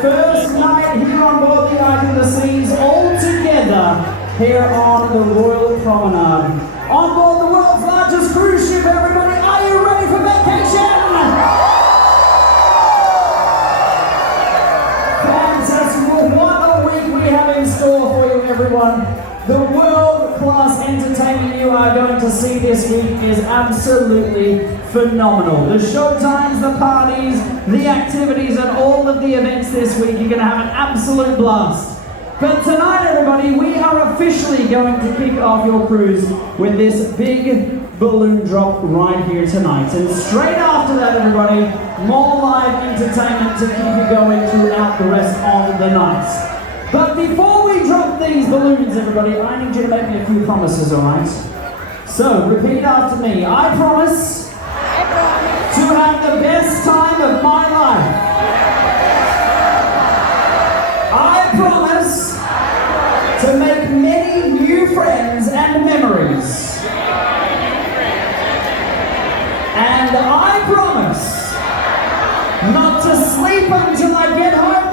first night here on board the Icon of the Seas, all together here on the Royal Promenade. On board the world's largest cruise ship, everybody, are you ready for vacation? Fantastic. Well, what a week we have in store for you, everyone. The world-class entertainment you are going to see this week is absolutely phenomenal. The showtimes, the parties, the activities, and all of the events this week, you're going to have an absolute blast. But tonight, everybody, we are officially going to kick off your cruise with this big balloon drop right here tonight. And straight after that, everybody, more live entertainment to keep you going throughout the rest of the night. But before we drop these balloons, everybody, I need you to make me a few promises, alright? So, repeat after me. I promise to have the best time of my life. I promise to make many new friends and memories. And I promise not to sleep until I get home